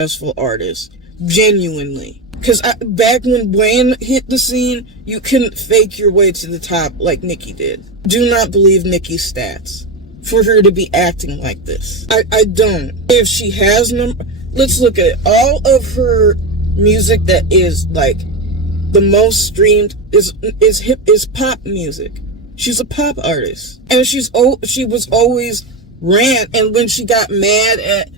successful artist. Genuinely. Because back when Wayne hit the scene, you couldn't fake your way to the top like Nicki did. Do not believe Nicki's stats for her to be acting like this. I don't. If she has let's look at it. All of her music that is like the most streamed is pop music. She's a pop artist. And she was always rant, and when she got mad at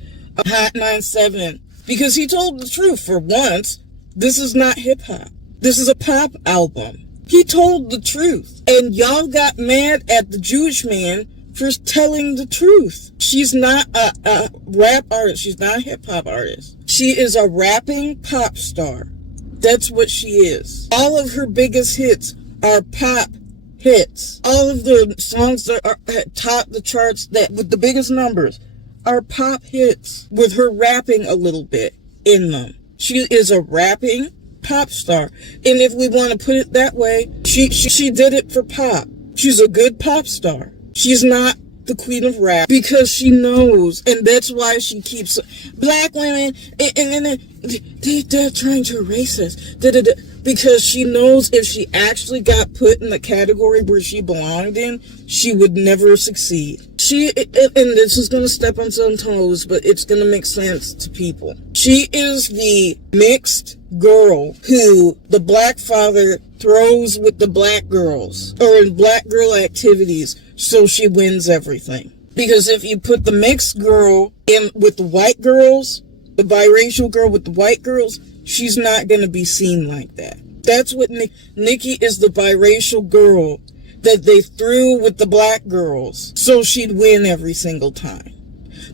Hot 97, because he told the truth for once. This is not hip-hop. This is a pop album. He told the truth. And y'all got mad at the Jewish man for telling the truth. She's not a rap artist. She's not a hip-hop artist. She is a rapping pop star. That's what she is. All of her biggest hits are pop hits. All of the songs that top the charts that with the biggest numbers are pop hits with her rapping a little bit in them. She is a rapping pop star. And if we want to put it that way, she did it for pop. She's a good pop star. She's not the queen of rap because she knows, and that's why she keeps black women, and they're trying to erase us. Because she knows if she actually got put in the category where she belonged in, she would never succeed. And this is going to step on some toes, but it's going to make sense to people. She is the mixed girl who the black father throws with the black girls or in black girl activities, so she wins everything. Because if you put the mixed girl in with the white girls, the biracial girl with the white girls, she's not going to be seen like that. That's what Nicki is, the biracial girl that they threw with the black girls, so she'd win every single time.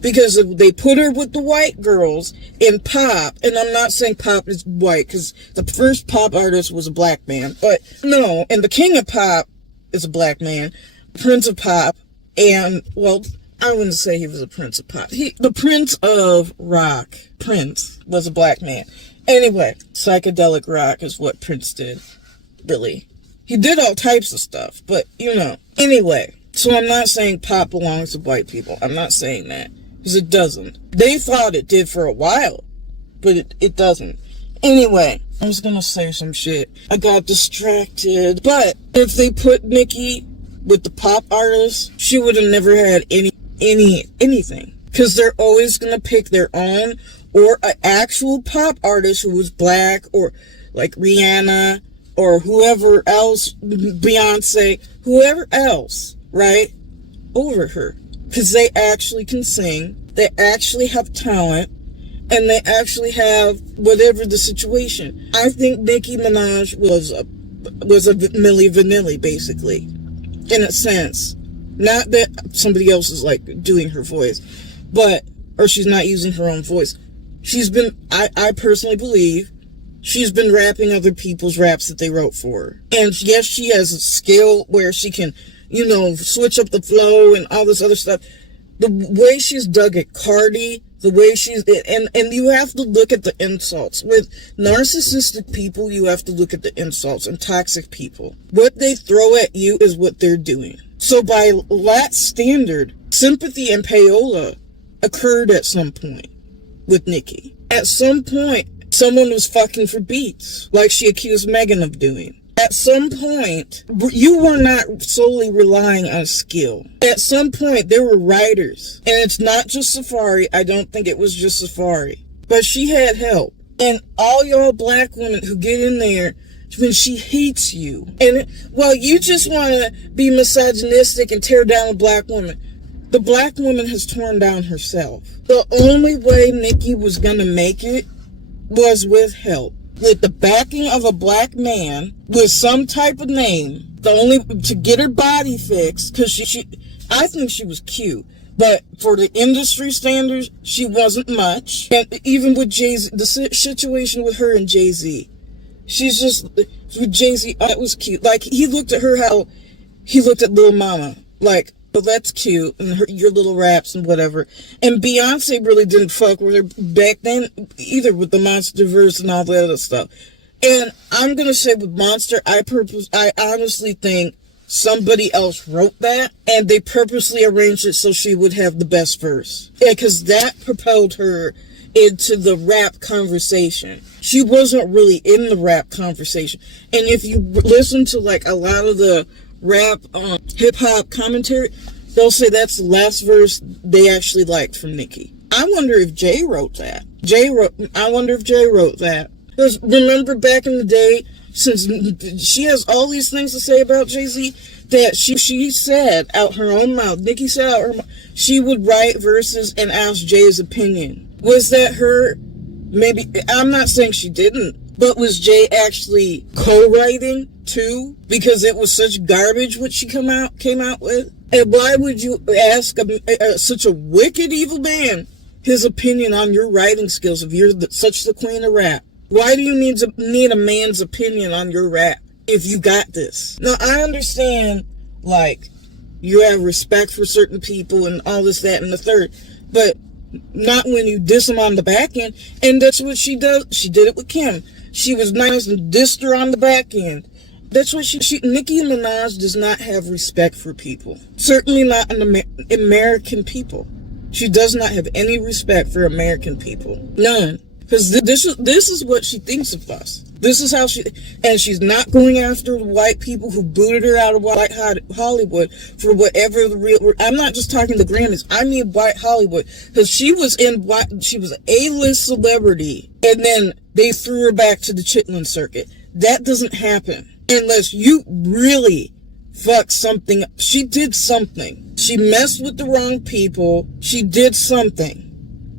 Because if they put her with the white girls in pop, and I'm not saying pop is white, because the first pop artist was a black man, but no, and the king of pop is a black man, Prince of Pop, and, well, I wouldn't say he was a prince of pop. The prince of rock, Prince, was a black man. Anyway, psychedelic rock is what Prince did, really. He did all types of stuff, but, you know. Anyway, so I'm not saying pop belongs to white people. I'm not saying that, because it doesn't. They thought it did for a while, but it doesn't. Anyway, I was going to say some shit. I got distracted. But if they put Nicki with the pop artists, she would have never had anything. Because they're always going to pick their own, or an actual pop artist who was black, or like Rihanna, or whoever else, Beyonce, whoever else, right, over her. Because they actually can sing, they actually have talent, and they actually have whatever the situation. I think Nicki Minaj was a Milli Vanilli, basically, in a sense. Not that somebody else is, like, doing her voice, or she's not using her own voice. She's been, I personally believe, she's been rapping other people's raps that they wrote for her. And yes, she has a skill where she can, switch up the flow and all this other stuff. The way she's dug at Cardi, the way she's, and you have to look at the insults. With narcissistic people, you have to look at the insults, and toxic people. What they throw at you is what they're doing. So by that standard, sympathy and payola occurred at some point with Nicki. At some point, someone was fucking for beats, like she accused Megan of doing. At some point, you were not solely relying on skill. At some point, there were writers. And it's not just Safari. I don't think it was just Safari. But she had help. And all y'all black women who get in there when she hates you. And, you just want to be misogynistic and tear down a black woman. The black woman has torn down herself. The only way Nicki was going to make it was with help. With the backing of a black man with some type of name, to get her body fixed, because I think she was cute, but for the industry standards, she wasn't much. And even with Jay-Z, the situation with her and Jay-Z, she's just, with Jay-Z, it was cute. Like, he looked at her how he looked at Lil Mama, like, but that's cute, and your little raps and whatever. And Beyonce really didn't fuck with her back then either, with the Monster verse and all that other stuff. And I'm gonna say with Monster, I honestly think somebody else wrote that, and they purposely arranged it so she would have the best verse. Yeah, because that propelled her into the rap conversation. She wasn't really in the rap conversation. And if you listen to like a lot of the rap hip hop commentary, they'll say that's the last verse they actually liked from Nicki. I wonder if Jay wrote that. I wonder if Jay wrote that. Because remember back in the day, since she has all these things to say about Jay-Z, that she said out her own mouth, Nicki said out her mouth, she would write verses and ask Jay's opinion. Was that her? Maybe, I'm not saying she didn't, but was Jay actually co-writing too? Because it was such garbage what she came out with? And why would you ask such a wicked evil man his opinion on your writing skills if you're such the queen of rap? Why do you need a man's opinion on your rap if you got this? Now, I understand, like, you have respect for certain people and all this, that, and the third, but not when you diss them on the back end. And that's what she does. She did it with Kim. She was nice and dissed her on the back end. That's what Nicki Minaj does not have respect for people. Certainly not American people. She does not have any respect for American people. None. Because this is what she thinks of us. This is how and she's not going after the white people who booted her out of white Hollywood for whatever the real, I'm not just talking the Grammys, I mean white Hollywood. Because she was an A-list celebrity, and then they threw her back to the Chitlin circuit. That doesn't happen unless you really fuck something. She did something. She messed with the wrong people. She did something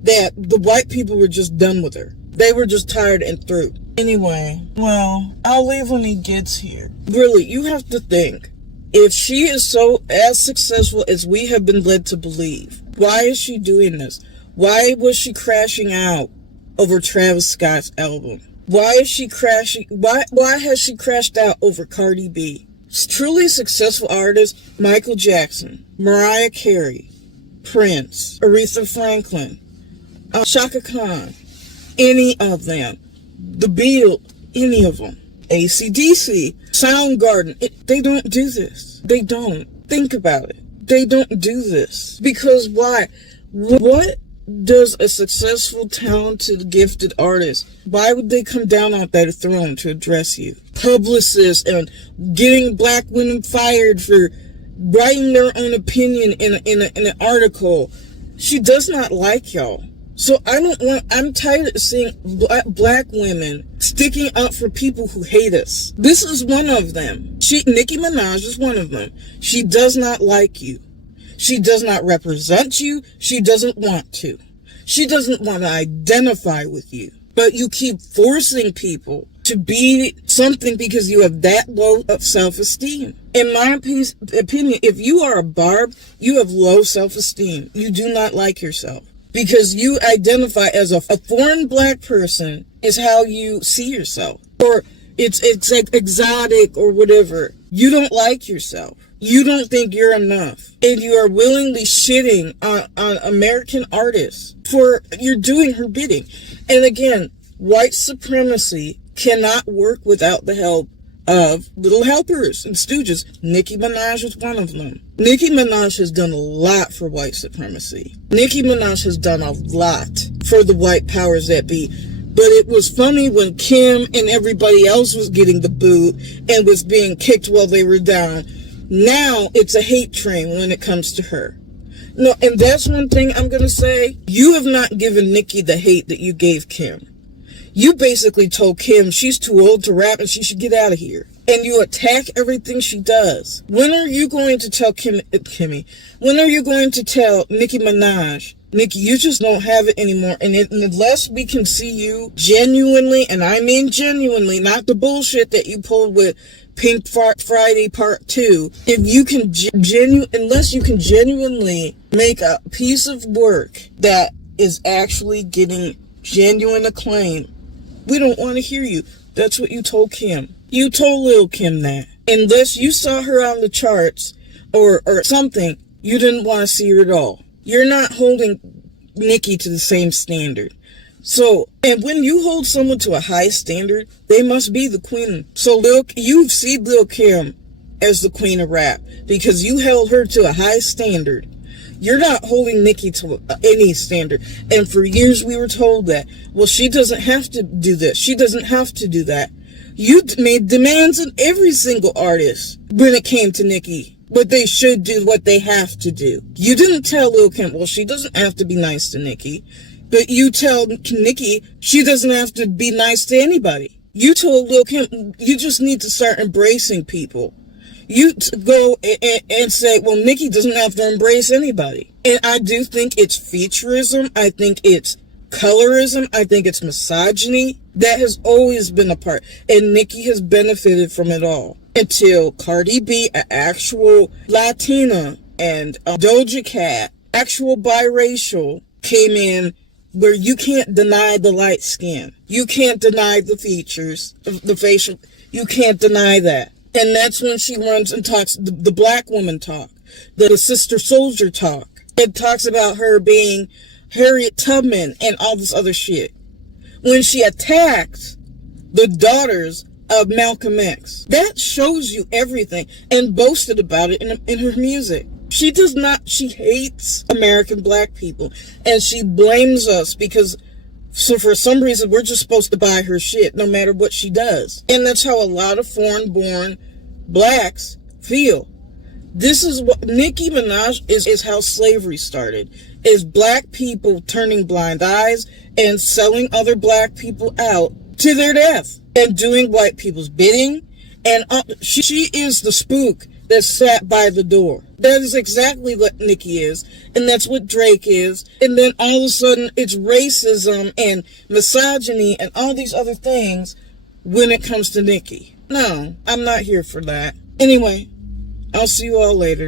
that the white people were just done with her. They were just tired and through. Anyway, well, I'll leave when he gets here. Really, you have to think, if she is so as successful as we have been led to believe, why is she doing this? Why was she crashing out over Travis Scott's album? Why is she crashing? Why has she crashed out over Cardi B? Truly successful artists, Michael Jackson, Mariah Carey, Prince, Aretha Franklin, Shaka Khan, any of them, the Beatles, any of them, AC/DC, Soundgarden, they don't do this. They don't. Think about it. They don't do this. Because why? What does a successful, talented, gifted artist, why would they come down off that throne to address you? Publicists and getting black women fired for writing their own opinion in an article. She does not like y'all. So I'm tired of seeing black women sticking up for people who hate us. This is one of them. Nicki Minaj is one of them. She does not like you. She does not represent you. She doesn't want to. She doesn't want to identify with you. But you keep forcing people to be something because you have that low of self-esteem. In my opinion, if you are a barb, you have low self-esteem. You do not like yourself. Because you identify as a foreign black person is how you see yourself. Or it's like exotic or whatever. You don't like yourself. You don't think you're enough. And you are willingly shitting on American artists for you're doing her bidding. And again, white supremacy cannot work without the help of little helpers and stooges. Nicki Minaj is one of them. Nicki Minaj has done a lot for white supremacy. Nicki Minaj has done a lot for the white powers that be. But it was funny when Kim and everybody else was getting the boot and was being kicked while they were down. Now it's a hate train when it comes to her. No, and that's one thing I'm going to say. You have not given Nicki the hate that you gave Kim. You basically told Kim she's too old to rap and she should get out of here. And you attack everything she does. When are you going to tell Kimmy? When are you going to tell Nicki Minaj, Nicki, you just don't have it anymore. And unless we can see you genuinely, and I mean genuinely, not the bullshit that you pulled with Pink Friday Part 2, if you can unless you can genuinely make a piece of work that is actually getting genuine acclaim, we don't want to hear you. That's what you told Kim. You told Lil' Kim that. Unless you saw her on the charts or something, you didn't want to see her at all. You're not holding Nicki to the same standard. So, and when you hold someone to a high standard, they must be the queen. So you see Lil' Kim as the queen of rap because you held her to a high standard. You're not holding Nicki to any standard. And for years we were told that, well, she doesn't have to do this. She doesn't have to do that. You made demands on every single artist when it came to Nicki. What they should do, what they have to do. You didn't tell Lil' Kim, well, she doesn't have to be nice to Nicki. But you tell Nicki, she doesn't have to be nice to anybody. You told Lil' Kim, you just need to start embracing people. You go and say, well, Nicki doesn't have to embrace anybody. And I do think it's featureism. I think it's colorism. I think it's misogyny. That has always been a part. And Nicki has benefited from it all. Until Cardi B, an actual Latina, and Doja Cat, actual biracial, came in where you can't deny the light skin. You can't deny the features, the facial. You can't deny that. And that's when she runs and talks the black woman talk, the sister soldier talk. It talks about her being Harriet Tubman and all this other shit. When she attacks the daughters of Malcolm X, that shows you everything, and boasted about it in her music. She does not, she hates American black people, and she blames us because, so for some reason, we're just supposed to buy her shit no matter what she does. And that's how a lot of foreign-born blacks feel. This is what Nicki Minaj is how slavery started. Is black people turning blind eyes and selling other black people out to their death and doing white people's bidding. And she is the spook that sat by the door. That is exactly what Nicki is, and that's what Drake is. And then all of a sudden, it's racism and misogyny and all these other things when it comes to Nicki. No, I'm not here for that. Anyway, I'll see you all later.